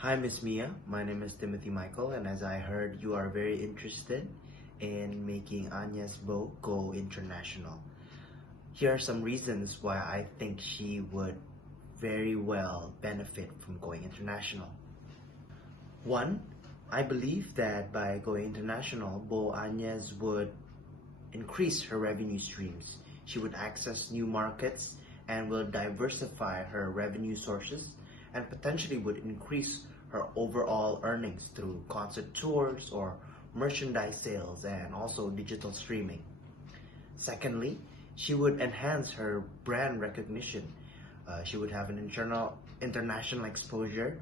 Hi, Miss Mia. My name is Timothy Michael, and as I heard, you are very interested in making Anyez go international. Here are some reasons why I think she would very well benefit from going international. One, I believe that by going international, Anyez would increase her revenue streams. She would access new markets and will diversify her revenue sources and potentially would increase her overall earnings through concert tours or merchandise sales and also digital streaming. Secondly, she would enhance her brand recognition. She would have an international exposure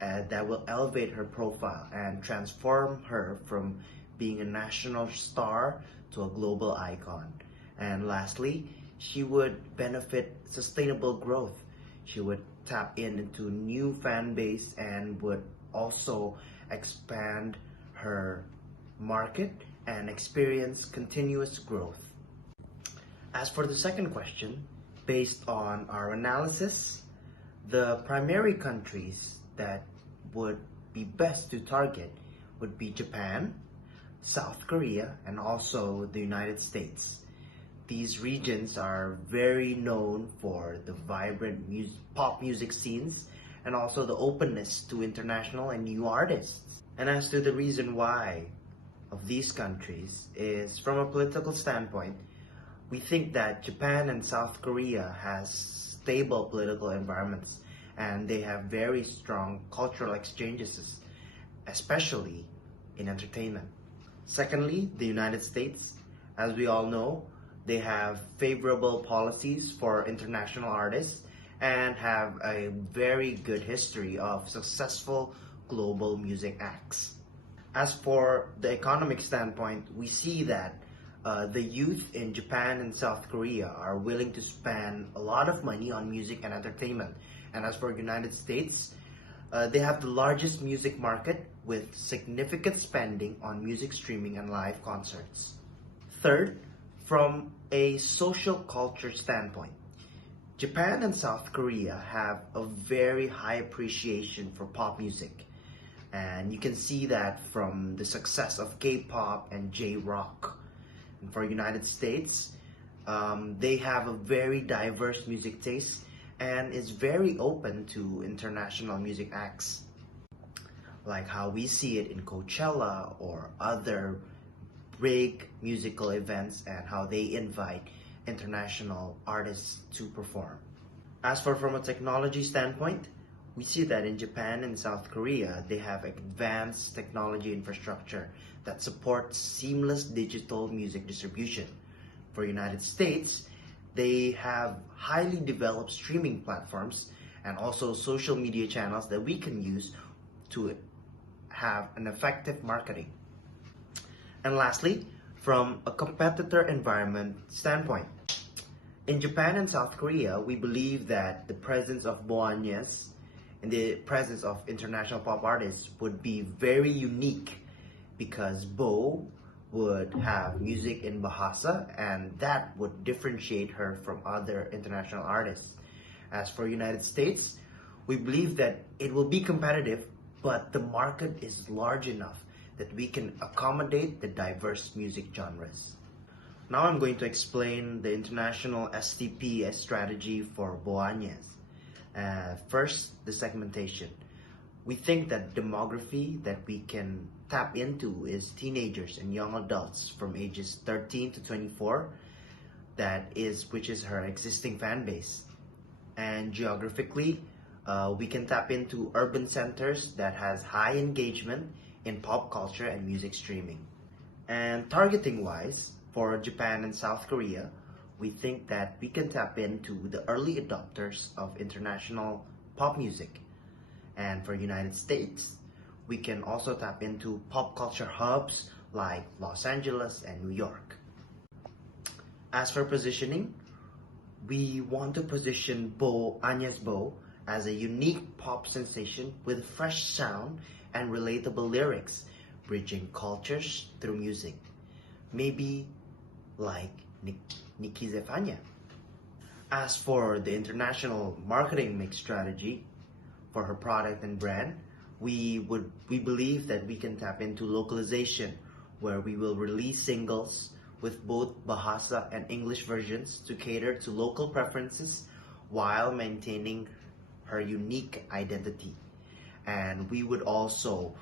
that will elevate her profile and transform her from being a national star to a global icon. And lastly, she would benefit sustainable growth. She would tap into new fan base and would also expand her market and experience continuous growth. As for the second question, based on our analysis, the primary countries that would be best to target would be Japan, South Korea, and also the United States. These regions are very known for the vibrant pop music scenes and also the openness to international and new artists. And as to the reason why of these countries is from a political standpoint, we think that Japan and South Korea has stable political environments and they have very strong cultural exchanges, especially in entertainment. Secondly, the United States, as we all know, they have favorable policies for international artists and have a very good history of successful global music acts. As for the economic standpoint, we see that the youth in Japan and South Korea are willing to spend a lot of money on music and entertainment. And as for the United States, they have the largest music market with significant spending on music streaming and live concerts. Third, from a social culture standpoint, Japan and South Korea have a very high appreciation for pop music. And you can see that from the success of K-pop and J-rock. And for United States, they have a very diverse music taste and is very open to international music acts, like how we see it in Coachella or other big musical events and how they invite international artists to perform. As for from a technology standpoint, we see that in Japan and South Korea, they have advanced technology infrastructure that supports seamless digital music distribution. For United States, they have highly developed streaming platforms and also social media channels that we can use to have an effective marketing. And lastly, from a competitor environment standpoint, in Japan and South Korea, we believe that the presence of Anyez and the presence of international pop artists would be very unique because Bo would have music in Bahasa and that would differentiate her from other international artists. As for United States, we believe that it will be competitive, but the market is large enough that we can accommodate the diverse music genres. Now I'm going to explain the international STP strategy for Anyez. First, the segmentation. We think that demography that we can tap into is teenagers and young adults from ages 13 to 24, which is her existing fan base. And geographically, we can tap into urban centers that has high engagement in pop culture and music streaming. And targeting wise, for Japan and South Korea, we think that we can tap into the early adopters of international pop music. And for United States, we can also tap into pop culture hubs like Los Angeles and New York. As for positioning, we want to position Anyez as a unique pop sensation with fresh sound and relatable lyrics, bridging cultures through music. Maybe like Nikki Zefania. As for the international marketing mix strategy for her product and brand, We believe that we can tap into localization, where we will release singles with both Bahasa and English versions to cater to local preferences while maintaining her unique identity. And we would also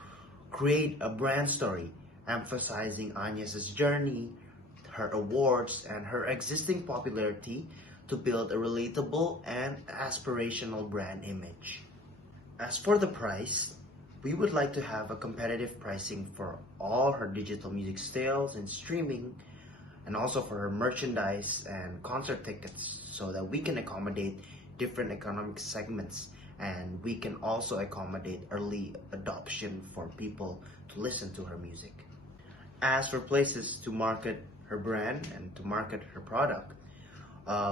create a brand story emphasizing Anyez's journey, her awards, and her existing popularity to build a relatable and aspirational brand image. As for the price, we would like to have a competitive pricing for all her digital music sales and streaming, and also for her merchandise and concert tickets, so that we can accommodate different economic segments, and we can also accommodate early adoption for people to listen to her music. As for places to market her brand and to market her product,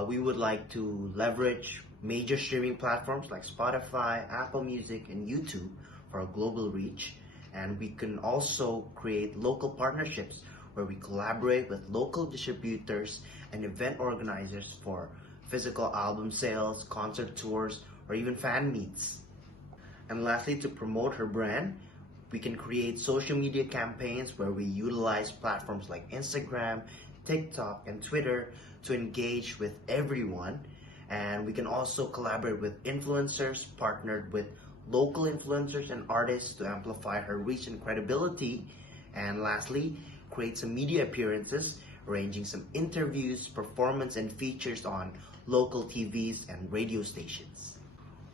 we would like to leverage major streaming platforms like Spotify, Apple Music, and YouTube for a global reach. And we can also create local partnerships where we collaborate with local distributors and event organizers for physical album sales, concert tours, or even fan meets. And lastly, to promote her brand, we can create social media campaigns where we utilize platforms like Instagram, TikTok, and Twitter to engage with everyone. And we can also collaborate with influencers, partnered with local influencers and artists to amplify her reach and credibility. And lastly, create some media appearances, arranging some interviews, performance, and features on local TVs and radio stations.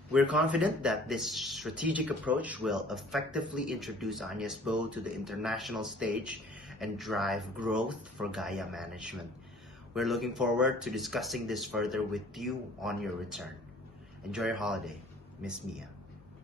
We're confident that this strategic approach will effectively introduce Anyez Bo to the international stage and drive growth for Gaia Management. We're looking forward to discussing this further with you on your return. Enjoy your holiday, Miss Mia.